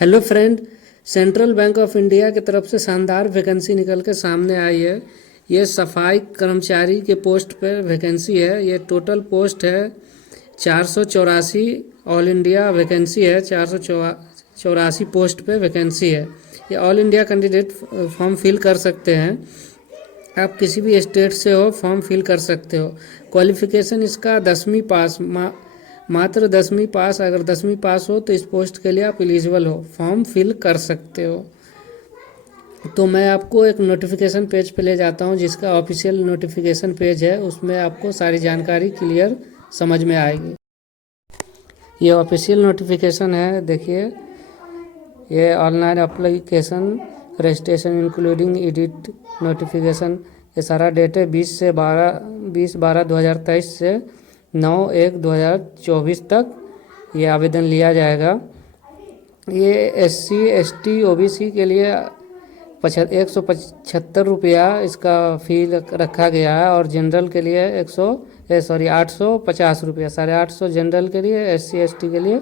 Hello friend. Central Bank of India की तरफ से शानदार वैकेंसी निकल के सामने आई है। ये सफाई कर्मचारी के पोस्ट पर वैकेंसी है। ये टोटल पोस्ट है 484। ऑल इंडिया वैकेंसी है, 484 पोस्ट पे वैकेंसी है। ये all India candidate form fill कर सकते हैं। आप किसी भी स्टेट से हो फॉर्म फिल कर सकते हो। क्वालिफिकेशन इसका 10वीं पास, मात्र 10वीं पास। अगर 10वीं पास हो तो इस पोस्ट के लिए आप एलिजिबल हो, फॉर्म फिल कर सकते हो। तो मैं आपको एक नोटिफिकेशन पेज पे ले जाता हूँ जिसका ऑफिशियल नोटिफिकेशन पेज है। उसमें आपको सारी जानकारी क्लियर समझ में आएगी। ये ऑफिशियल नोटिफिकेशन है, देखिए। ये online application registration including edit notification, ये सारा डेट है 20/12/2023 से 9/1/2024 तक ये आवेदन लिया जाएगा। ये SC ST OBC के लिए 175 रुपया इसका फ़ी रखा गया है, और जनरल के लिए 850 रुपया, 850 जनरल के लिए, SC ST के लिए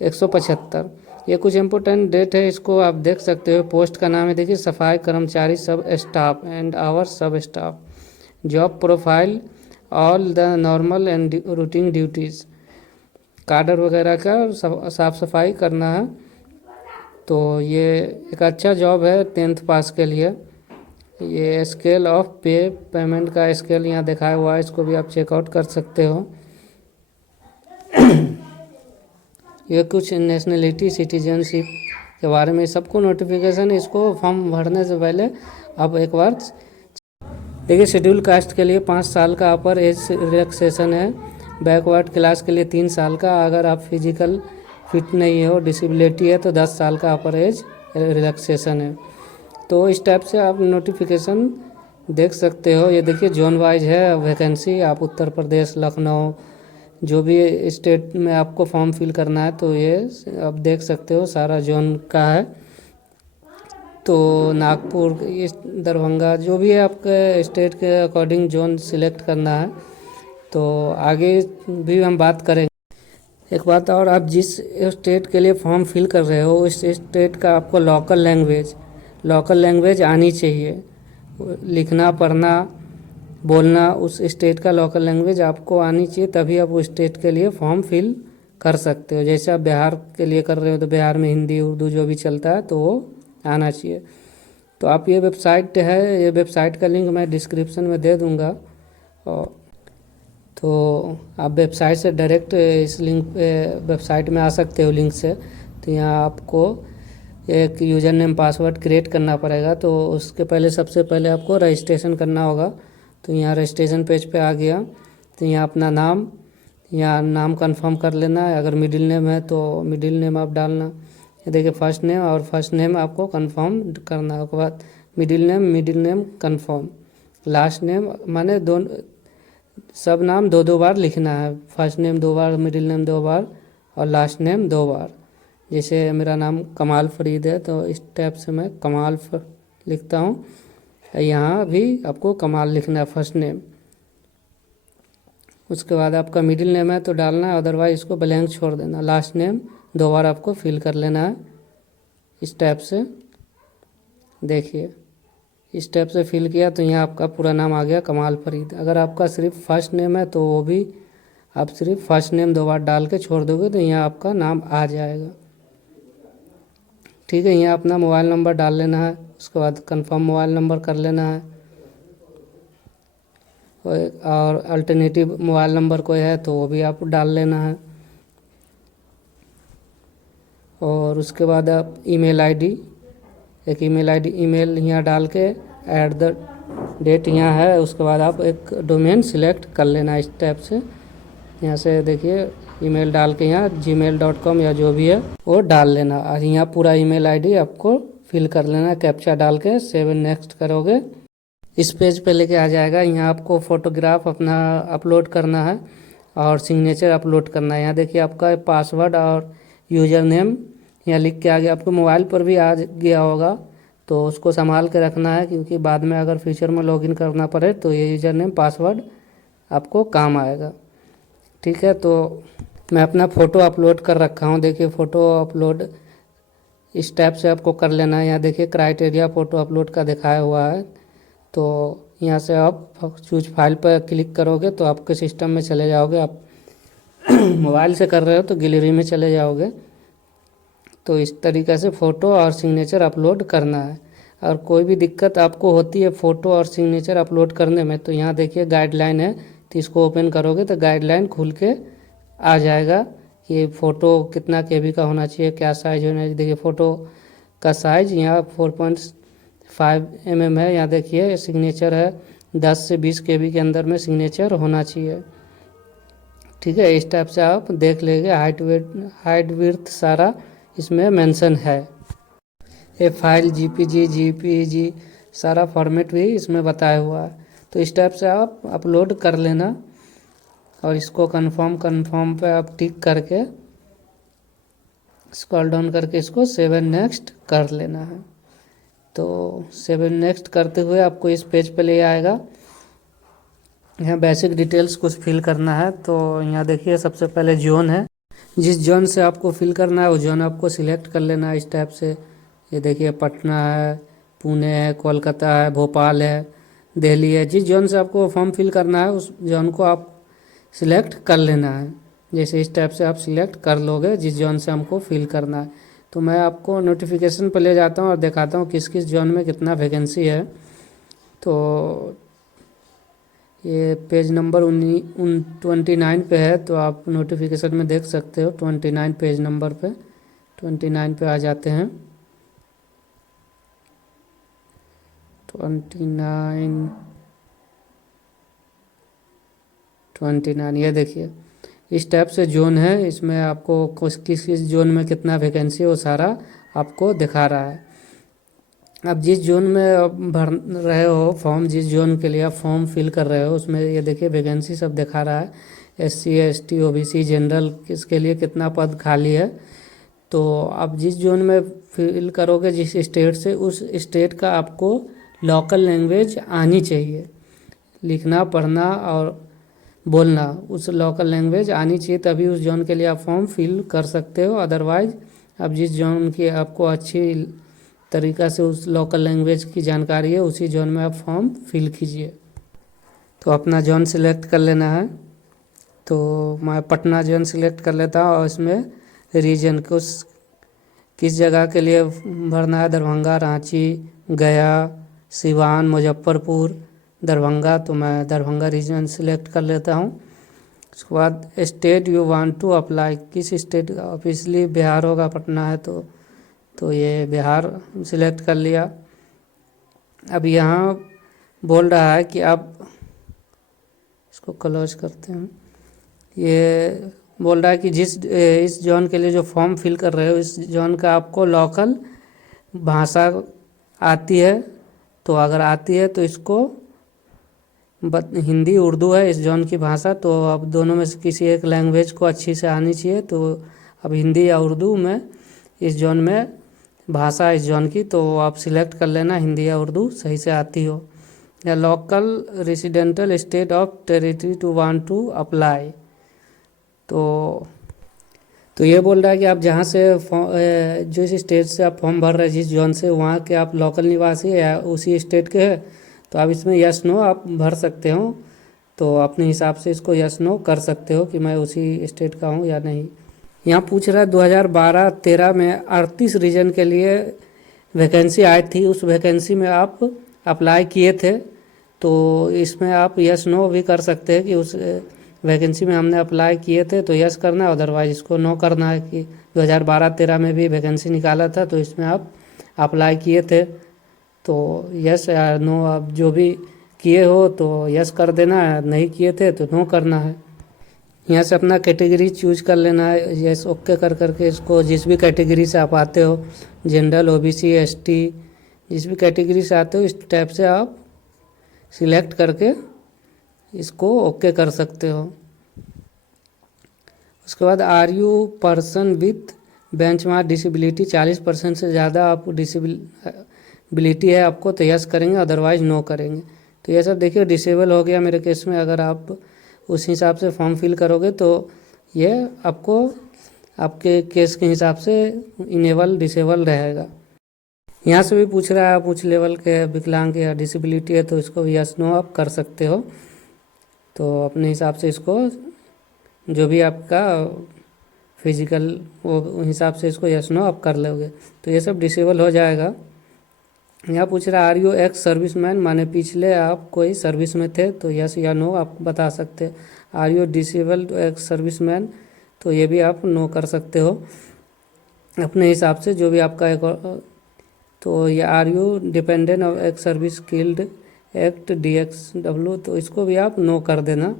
175। ये कुछ इम्पोर्टेंट डेट है, इसको आप देख सकते हो। पोस्ट का नाम है, देखिए, सफाई कर्मचारी सब स्टाफ एंड आवर सब staff. Job profile all the normal and routine duties, कार्डर वगैरह का साफ़ सफाई करना है। तो ये एक अच्छा जॉब है 10th पास के लिए। ये स्केल ऑफ पेमेंट का स्केल यहाँ दिखाया हुआ है, इसको भी आप चेकआउट कर सकते हो। ये कुछ नेशनलिटी सिटीजनशिप के बारे में सबको नोटिफिकेशन, इसको फॉर्म भरने से पहले आप एक बार देखिए। शेड्यूल कास्ट के लिए 5 साल का अपर एज रिलैक्सेशन है। बैकवर्ड क्लास के लिए 3 साल का। अगर आप फिजिकल फिट नहीं हो, डिसेबिलिटी है, तो 10 साल का अपर एज रिलैक्सेशन है। तो इस टाइप से आप नोटिफिकेशन देख सकते हो। ये देखिए जोन वाइज है वैकेंसी। आप उत्तर प्रदेश, लखनऊ, जो भी स्टेट में आपको फॉर्म फिल करना है तो ये आप देख सकते हो, सारा जोन का है। तो नागपुर, इस दरभंगा, जो भी है आपके स्टेट के अकॉर्डिंग जोन सिलेक्ट करना है। तो आगे भी हम बात करेंगे। एक बात और, आप जिस स्टेट के लिए फॉर्म फिल कर रहे हो उस स्टेट का आपको लोकल लैंग्वेज आनी चाहिए। लिखना, पढ़ना, बोलना उस स्टेट का लोकल लैंग्वेज आपको आनी चाहिए, तभी आप उस स्टेट के लिए फॉर्म फिल कर सकते हो। जैसे आप बिहार के लिए कर रहे हो तो बिहार में हिंदी उर्दू जो भी चलता है तो वो आना चाहिए। तो आप ये वेबसाइट है, ये वेबसाइट का लिंक मैं डिस्क्रिप्शन में दे दूँगा। और तो आप वेबसाइट से डायरेक्ट इस लिंक वेबसाइट में आ सकते हो लिंक से। तो यहाँ आपको एक यूज़र नेम पासवर्ड क्रिएट करना पड़ेगा। तो उसके पहले सबसे पहले आपको रजिस्ट्रेशन करना होगा। तो यहाँ रजिस्ट्रेशन पेज पे आ गया। तो यहाँ अपना नाम, यहाँ नाम कंफर्म कर लेना है। अगर मिडिल नेम है तो मिडिल नेम आप डालना। ये देखिए फर्स्ट नेम, और फर्स्ट नेम आपको कंफर्म करना है। उसके बाद middle name confirm. Last name माने सब नाम 2 बार लिखना है। फर्स्ट नेम 2 बार, मिडिल नेम 2 बार, और लास्ट नेम 2 बार। जैसे मेरा नाम कमाल फरीद है तो इस टाइप से मैं कमाल लिखता हूँ। यहाँ भी आपको कमाल लिखना है फर्स्ट नेम। उसके बाद आपका मिडिल नेम है तो डालना है, अदरवाइज इसको ब्लैंक छोड़ देना। लास्ट नेम 2 बार आपको फिल कर लेना है इस टाइप से। देखिए इस टाइप से फिल किया तो यहाँ आपका पूरा नाम आ गया कमाल फरीद। अगर आपका सिर्फ फर्स्ट नेम है तो वो भी आप सिर्फ फर्स्ट नेम 2 बार डाल के छोड़ दोगे तो यहाँ आपका नाम आ जाएगा। ठीक है, यहाँ अपना मोबाइल नंबर डाल लेना है। उसके बाद कंफर्म मोबाइल नंबर कर लेना है। और अल्टरनेटिव मोबाइल नंबर कोई है तो वो भी आप डाल लेना है। और उसके बाद आप ईमेल आईडी ईमेल यहाँ डाल के @ यहाँ है। उसके बाद आप एक डोमेन सिलेक्ट कर लेना इस टाइप से। यहाँ से देखिए ईमेल डाल के यहाँ gmail.com या जो भी है वो डाल लेना। और यहाँ पूरा ईमेल आईडी आपको फिल कर लेना, कैप्चा डाल के सेव नेक्स्ट करोगे इस पेज पे लेके आ जाएगा। यहाँ आपको फोटोग्राफ अपना अपलोड करना है और सिग्नेचर अपलोड करना है। यहाँ देखिए आपका पासवर्ड और यूज़र नेम यहाँ लिख के आ गया। आपको मोबाइल पर भी आ गया होगा तो उसको संभाल के रखना है, क्योंकि बाद में अगर फ्यूचर में लॉगिन करना पड़े तो ये यूज़र नेम पासवर्ड आपको काम आएगा। ठीक है, तो मैं अपना फ़ोटो अपलोड कर रखा हूँ। देखिए फ़ोटो अपलोड इस टाइप से आपको कर लेना है। यहाँ देखिए क्राइटेरिया फ़ोटो अपलोड का दिखाया हुआ है, तो यहाँ से आप चूज फाइल पर क्लिक करोगे तो आपके सिस्टम में चले जाओगे। आप मोबाइल से कर रहे हो तो गैलरी में चले जाओगे। तो इस तरीक़े से फ़ोटो और सिग्नेचर अपलोड करना है। और कोई भी दिक्कत आपको होती है फ़ोटो और सिग्नेचर अपलोड करने में, तो यहाँ देखिए गाइडलाइन है, तो इसको ओपन करोगे तो गाइडलाइन खुल के आ जाएगा कि फ़ोटो कितना केबी का होना चाहिए, क्या साइज़ होना चाहिए। देखिए फ़ोटो का साइज़ यहाँ 4.5 mm है। यहाँ देखिए सिग्नेचर है 10 से 20 केबी के अंदर में सिग्नेचर होना चाहिए। ठीक है, इस टाइप से आप देख लेंगे। हाइट विड्थ सारा इसमें मेंशन है। ये फाइल जीपीजी सारा फॉर्मेट भी इसमें बताया हुआ है। तो इस टाइप से आप अपलोड कर लेना और इसको कंफर्म पे आप टिक करके स्क्रॉल डाउन करके इसको सेव एंड नेक्स्ट कर लेना है। तो सेव एंड नेक्स्ट करते हुए आपको इस पेज पे ले आएगा। यहाँ बेसिक डिटेल्स कुछ फिल करना है। तो यहाँ देखिए सबसे पहले जोन है, जिस जोन से आपको फिल करना है वो जोन आपको सिलेक्ट कर लेना है इस टाइप से। ये देखिए पटना है, पुणे है, कोलकाता है, भोपाल है, दिल्ली है। जिस जोन से आपको फॉर्म फिल करना है उस जोन को आप सिलेक्ट कर लेना है। जैसे इस टाइप से आप सिलेक्ट कर लोगे जिस जोन से हमको फिल करना है। तो मैं आपको नोटिफिकेशन पर ले जाता हूँ और दिखाता हूँ किस किस जोन में कितना वैकेंसी है। तो ये पेज नंबर 29 पे है, तो आप नोटिफिकेशन में देख सकते हो 29 पेज नंबर पे 29 पे आ जाते हैं। 29 ये देखिए इस टाइप से जोन है। इसमें आपको किस किस जोन में कितना वैकेंसी है वो सारा आपको दिखा रहा है। अब जिस जोन में आप भर रहे हो फॉर्म, जिस जोन के लिए आप फॉर्म फिल कर रहे हो उसमें ये देखिए वैकेंसी सब दिखा रहा है। SC ST OBC जनरल किसके लिए कितना पद खाली है। तो आप जिस जोन में फिल करोगे जिस स्टेट से, उस स्टेट का आपको लोकल लैंग्वेज आनी चाहिए। लिखना पढ़ना और बोलना उस लोकल लैंग्वेज आनी चाहिए, तभी उस जोन के लिए आप फॉर्म फिल कर सकते हो। अदरवाइज अब जिस जोन की आपको अच्छी तरीक़ा से उस लोकल लैंग्वेज की जानकारी है उसी जोन में आप फॉर्म फिल कीजिए। तो अपना जोन सिलेक्ट कर लेना है। तो मैं पटना जोन सिलेक्ट कर लेता हूँ और इसमें रीजन किस जगह के लिए भरना है, दरभंगा, रांची, गया, सिवान, मुजफ्फरपुर, दरभंगा। तो मैं दरभंगा रीजन सिलेक्ट कर लेता हूँ। उसके बाद state you want to apply, किस स्टेट, ऑब्वियसली बिहार होगा, पटना है तो ये बिहार सिलेक्ट कर लिया। अब यहाँ बोल रहा है कि आप इसको क्लोज करते हैं। ये बोल रहा है कि इस जोन के लिए जो फॉर्म फिल कर रहे हो इस जोन का आपको लोकल भाषा आती है। तो अगर आती है तो इसको हिंदी उर्दू है इस जोन की भाषा, तो अब दोनों में से किसी एक लैंग्वेज को अच्छी से आनी चाहिए। तो अब हिंदी या उर्दू में इस जोन में भाषा इस जोन की, तो आप सिलेक्ट कर लेना हिंदी या उर्दू सही से आती हो। या local residential state of territory to want to apply. तो ये बोल रहा है कि आप जहाँ से जो इस स्टेट से आप फॉर्म भर रहे हैं जिस जोन से, वहाँ के आप लोकल निवासी है या उसी स्टेट के हैं, तो आप इसमें यस नो आप भर सकते हो। तो अपने हिसाब से इसको यस नो कर सकते हो कि मैं उसी स्टेट का हूँ या नहीं। यहाँ पूछ रहा है 2012-13 में 38 रीजन के लिए वैकेंसी आई थी, उस वैकेंसी में आप अप्लाई किए थे। तो इसमें आप यस नो भी कर सकते हैं कि उस वैकेंसी में हमने अप्लाई किए थे तो यस करना है, अदरवाइज इसको नो करना है कि 2012-13 में भी वैकेंसी निकाला था तो इसमें आप अप्लाई किए थे। तो यस या नो आप जो भी किए हो तो यस कर देना है, नहीं किए थे तो नो करना है। यहाँ से अपना कैटेगरी चूज कर लेना है। यस ओके कर करके इसको जिस भी कैटेगरी से आप आते हो, जनरल, OBC, ST, जिस भी कैटेगरी से आते हो इस टाइप से आप सिलेक्ट करके इसको ओके कर सकते हो। उसके बाद are you person with benchmark disability, 40% से ज़्यादा आप डिसेबिलिटी है आपको तो यस करेंगे, अदरवाइज नो करेंगे। तो ये सब देखिए डिसेबल हो गया मेरे केस में। अगर आप उस हिसाब से फॉर्म फिल करोगे तो ये आपको आपके केस के हिसाब से इनेबल डिसेबल रहेगा। यहाँ से भी पूछ रहा है आप उच्च लेवल के विकलांग या डिसेबिलिटी है तो इसको यस नो आप कर सकते हो। तो अपने हिसाब से इसको जो भी आपका फिजिकल वो हिसाब से इसको यस नो आप कर लोगे तो ये सब डिसेबल हो जाएगा। यहाँ पूछ रहा है are you ex serviceman, माने पिछले आप कोई सर्विस में थे तो यस या नो आप बता सकते हैं। Are you disabled ex serviceman तो ये भी आप नो कर सकते हो अपने हिसाब से जो भी आपका एक। तो ये are you dependent of ex service skilled act DXW तो इसको भी आप नो कर देना।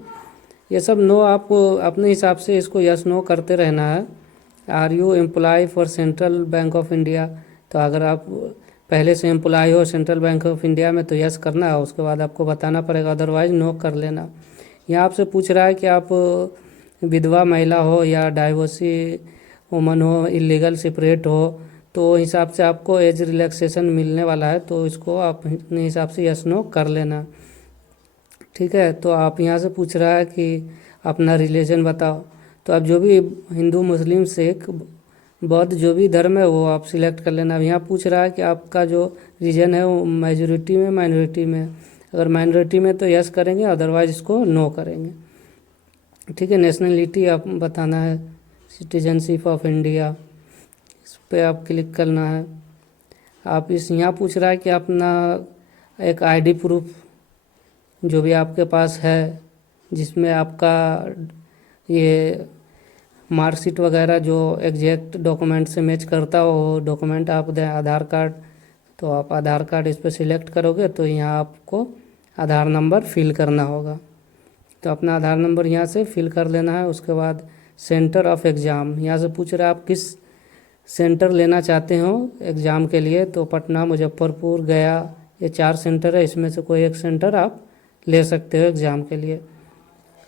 ये सब नो आप अपने हिसाब से इसको यस नो करते रहना है। Are you employ for Central Bank of India तो अगर आप पहले से एम्प्लॉय हो सेंट्रल बैंक ऑफ इंडिया में तो यस करना है, उसके बाद आपको बताना पड़ेगा, अदरवाइज नो कर लेना। यहाँ आपसे पूछ रहा है कि आप विधवा महिला हो या डाइवोर्सी वुमन हो, इलीगल सेपरेट हो तो हिसाब से आपको एज रिलैक्सेशन मिलने वाला है तो इसको आप अपने हिसाब से यस नो कर लेना। ठीक है, तो आप यहाँ से पूछ रहा है कि अपना रिलीजन बताओ तो आप जो भी हिंदू मुस्लिम सिख बौद्ध जो भी धर्म है वो आप सिलेक्ट कर लेना। अब यहाँ पूछ रहा है कि आपका जो रीजन है वो मेजोरिटी में माइनॉरिटी में, अगर माइनॉरिटी में तो यस करेंगे अदरवाइज इसको नो करेंगे। ठीक है, नेशनलिटी आप बताना है, सिटीजनशिप ऑफ इंडिया, इस पर आप क्लिक करना है। आप इस यहाँ पूछ रहा है कि अपना एक आईडी प्रूफ जो भी आपके पास है जिसमें आपका ये मार्कशीट वगैरह जो एग्जैक्ट डॉक्यूमेंट से मैच करता हो वो डॉक्यूमेंट आप दें, आधार कार्ड तो आप आधार कार्ड इस पर सिलेक्ट करोगे तो यहाँ आपको आधार नंबर फिल करना होगा तो अपना आधार नंबर यहाँ से फिल कर लेना है। उसके बाद सेंटर ऑफ एग्ज़ाम यहाँ से पूछ रहा है आप किस सेंटर लेना चाहते हो एग्ज़ाम के लिए तो पटना, मुजफ्फरपुर, गया, ये 4 सेंटर है, इसमें से कोई एक सेंटर आप ले सकते हो एग्ज़ाम के लिए।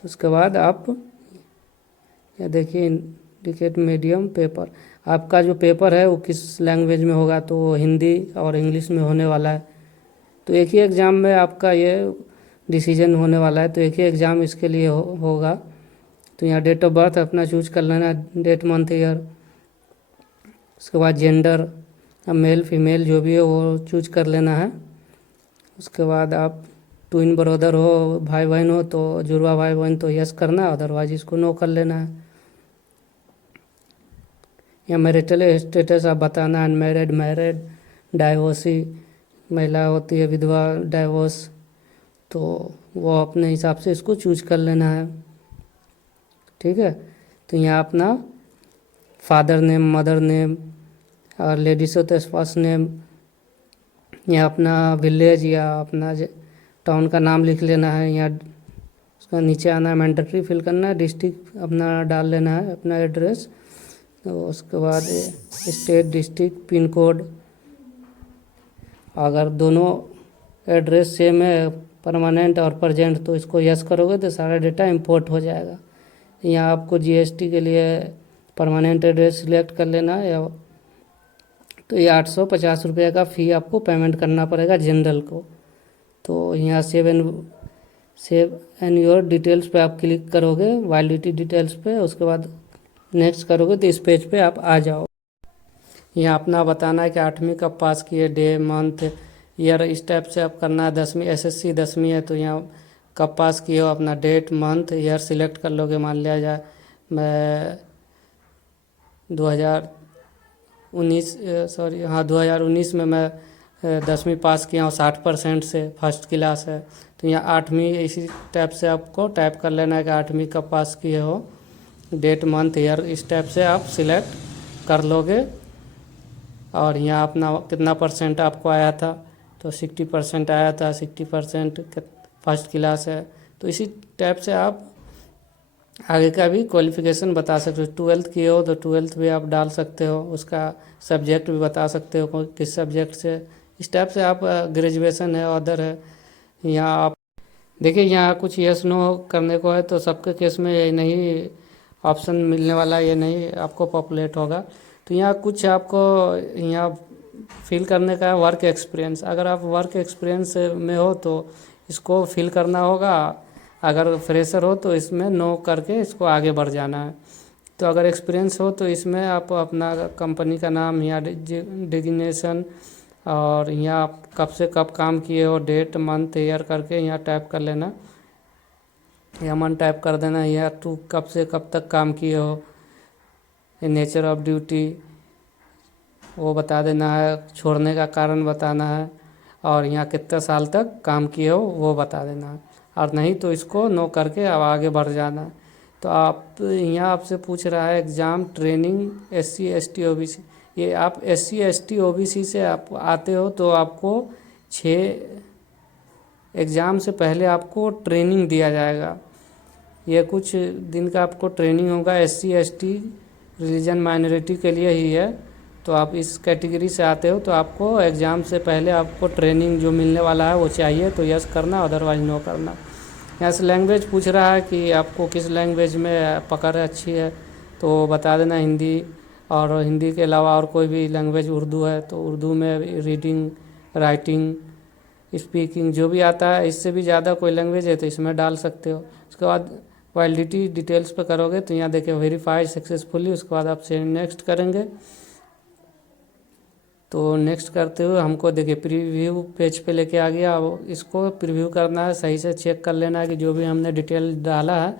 उसके बाद आप या देखिए इंडिकेट मीडियम पेपर, आपका जो पेपर है वो किस लैंग्वेज में होगा तो वो हिंदी और इंग्लिश में होने वाला है। तो एक ही एग्ज़ाम में आपका ये डिसीजन होने वाला है तो एक ही एग्ज़ाम इसके लिए होगा। तो यहाँ डेट ऑफ बर्थ अपना चूज कर लेना, डेट मंथ ईयर। उसके बाद जेंडर मेल फीमेल जो भी है वो चूज कर लेना है। उसके बाद आप ट्विन ब्रदर हो, भाई बहन हो तो जुड़वा भाई बहन तो यस करना, अदरवाइज इसको नो कर लेना है। या मैरिटल स्टेटस आप बताना, अनमैरिड, मैरिड, डाइवोर्सी महिला होती है विधवा, डाइवोर्स तो वो अपने हिसाब से इसको चूज कर लेना है। ठीक है, तो यहाँ अपना फादर नेम, मदर नेम और लेडीज हो तो फर्स्ट नेम, या अपना विलेज या अपना टाउन का नाम लिख लेना है। या उसका नीचे आना है, मैंडेटरी फिल करना है, डिस्ट्रिक्ट अपना डाल लेना है, अपना एड्रेस। तो उसके बाद स्टेट, डिस्ट्रिक्ट, पिन कोड, अगर दोनों एड्रेस सेम है परमानेंट और प्रेजेंट तो इसको यस करोगे तो सारा डेटा इंपोर्ट हो जाएगा। यहाँ आपको GST के लिए परमानेंट एड्रेस सिलेक्ट कर लेना है तो ये 850 रुपये का फ़ी आपको पेमेंट करना पड़ेगा जनरल को। तो यहाँ सेव एंड योर डिटेल्स पे आप क्लिक करोगे, वैलिडिटी डिटेल्स पे, उसके बाद नेक्स्ट करोगे तो इस पेज पे आप आ जाओ। यहाँ अपना बताना है कि 8वीं कब पास किए, डे मंथ ईयर, इस टाइप से आप करना है। 10वीं SSC 10वीं है तो यहाँ कब पास किए हो, अपना डेट मंथ ईयर सिलेक्ट कर लोगे। मान लिया जाए मैं 2019 में मैं 10वीं पास किया हूँ 60% से, फर्स्ट क्लास है। तो यहाँ 8वीं इसी टाइप से आपको टाइप कर लेना है कि 8वीं कब पास किए हो, डेट मंथ ईयर, इस टाइप से आप सिलेक्ट कर लोगे। और यहाँ अपना कितना परसेंट आपको आया था तो 60% आया था, 60% फर्स्ट क्लास है। तो इसी टाइप से आप आगे का भी क्वालिफ़िकेशन बता सकते हो। 12th किए हो तो 12th भी आप डाल सकते हो, उसका सब्जेक्ट भी बता सकते हो किस सब्जेक्ट से। इस टाइप से आप ग्रेजुएशन है, अदर है। यहाँ आप देखिए यहाँ कुछ यस नो करने को है तो सबके केस में ये नहीं ऑप्शन मिलने वाला, ये नहीं आपको पॉपुलेट होगा। तो यहाँ कुछ आपको यहाँ फिल करने का है वर्क एक्सपीरियंस। अगर आप वर्क एक्सपीरियंस में हो तो इसको फिल करना होगा, अगर फ्रेशर हो तो इसमें नो करके इसको आगे बढ़ जाना है। तो अगर एक्सपीरियंस हो तो इसमें आप अपना कंपनी का नाम या डिजिग्नेशन और यहाँ आप कब से कब काम किए हो, डेट मंथ ईयर करके यहाँ टाइप कर लेना, या मन टाइप कर देना, या टू कब से कब तक काम किए हो, नेचर ऑफ ड्यूटी वो बता देना है, छोड़ने का कारण बताना है, और यहाँ कितने साल तक काम किए हो वो बता देना है। और नहीं तो इसको नो करके अब आगे बढ़ जाना है। तो आप यहाँ आपसे पूछ रहा है exam training SC ST OBC, ये आप SC ST OBC से आप आते हो तो आपको 6 एग्ज़ाम से पहले आपको ट्रेनिंग दिया जाएगा। ये कुछ दिन का आपको ट्रेनिंग होगा, SC ST रिलीजन माइनॉरिटी के लिए ही है। तो आप इस कैटेगरी से आते हो तो आपको एग्ज़ाम से पहले आपको ट्रेनिंग जो मिलने वाला है वो चाहिए, तो यस करना, अदरवाइज नो करना। यहाँ से लैंग्वेज पूछ रहा है कि आपको किस लैंग्वेज में पकड़ अच्छी है, तो बता देना हिंदी, और हिंदी के अलावा और कोई भी लैंग्वेज, उर्दू है तो उर्दू में रीडिंग, राइटिंग, स्पीकिंग जो भी आता है, इससे भी ज़्यादा कोई लैंग्वेज है तो इसमें डाल सकते हो। उसके बाद वैलिडिटी डिटेल्स पे करोगे तो यहाँ देखिए वेरीफाइड सक्सेसफुली, उसके बाद आपसे नेक्स्ट करेंगे। तो नेक्स्ट करते हुए हमको देखिए प्रीव्यू पेज पे लेके आ गया। अब इसको प्रीव्यू करना है, सही से चेक कर लेना है कि जो भी हमने डिटेल डाला है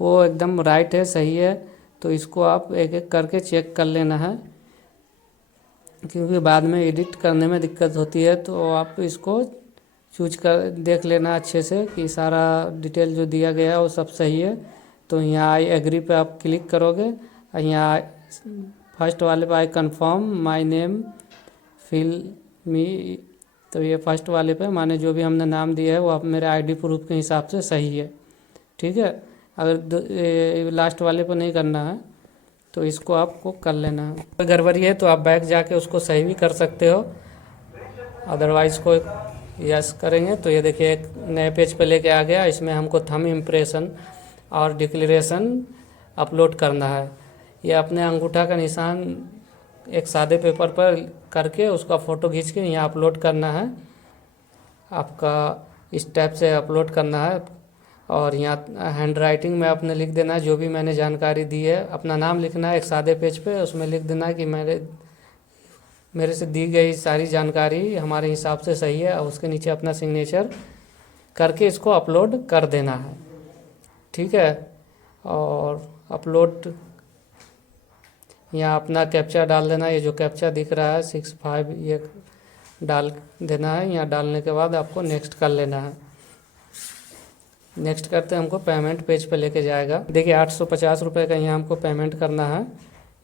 वो एकदम राइट है, सही है। तो इसको आप एक एक करके चेक कर लेना है, क्योंकि बाद में एडिट करने में दिक्कत होती है। तो आप इसको चूज कर देख लेना अच्छे से कि सारा डिटेल जो दिया गया है वो सब सही है। तो यहाँ आई एग्री पे आप क्लिक करोगे, यहाँ फर्स्ट वाले पे I confirm my name fill me, तो ये फर्स्ट वाले पे माने जो भी हमने नाम दिया है वो आप मेरे ID प्रूफ के हिसाब से सही है, ठीक है। अगर लास्ट वाले पे नहीं करना है तो इसको आपको कर लेना है। अगर गड़बड़ी है तो आप बैक जाके उसको सही भी कर सकते हो, अदरवाइज को यस करेंगे। तो ये देखिए एक नए पेज पे लेके आ गया। इसमें हमको थंब इम्प्रेशन और डिक्लेरेशन अपलोड करना है। ये अपने अंगूठा का निशान एक सादे पेपर पर करके उसका फ़ोटो खींच के यहाँ अपलोड करना है। आपका इस टाइप से अपलोड करना है, और यहाँ हैंड राइटिंग में आपने लिख देना है जो भी मैंने जानकारी दी है। अपना नाम लिखना है एक सादे पेज पे, उसमें लिख देना है कि मेरे से दी गई सारी जानकारी हमारे हिसाब से सही है, और उसके नीचे अपना सिग्नेचर करके इसको अपलोड कर देना है, ठीक है। और अपलोड यहाँ अपना कैप्चा डाल देना, ये जो कैप्चा दिख रहा है 65 ये डाल देना है। यहाँ डालने के बाद आपको नेक्स्ट कर लेना है। नेक्स्ट करते हमको पेमेंट पेज पे लेके जाएगा। देखिए 850 रुपये का यहाँ हमको पेमेंट करना है।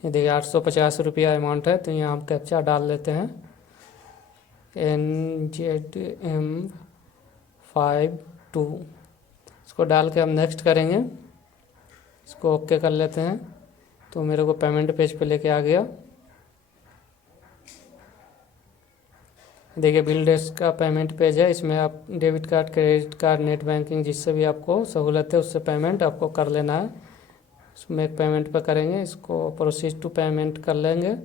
ये देखिए 850 रुपया अमाउंट है। तो यहाँ हम कैप्चा डाल लेते हैं NZM52, इसको डाल के हम नेक्स्ट करेंगे, इसको ओके कर लेते हैं। तो मेरे को पेमेंट पेज पे लेके आ गया। देखिए बिल डेस्क का पेमेंट पेज है। इसमें आप debit card, credit card, net banking जिससे भी आपको सहूलत है उससे पेमेंट आपको कर लेना है। इसमें एक पेमेंट पे करेंगे, इसको प्रोसीड टू पेमेंट कर लेंगे।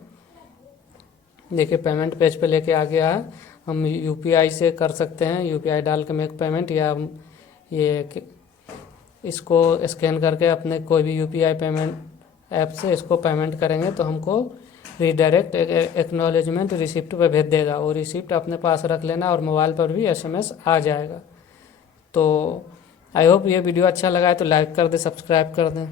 देखिए पेमेंट पेज पे लेके आ गया है। हम UPI से कर सकते हैं, UPI डाल के मेक पेमेंट, या ये इसको स्कैन करके अपने कोई भी UPI पेमेंट ऐप से इसको पेमेंट करेंगे तो हमको रीडायरेक्ट एक्नॉलेजमेंट रिसिप्ट पे भेज देगा। वो रिसिप्ट अपने पास रख लेना, और मोबाइल पर भी SMS आ जाएगा। तो आई होप ये वीडियो अच्छा लगा है तो लाइक कर दें, सब्सक्राइब कर दें।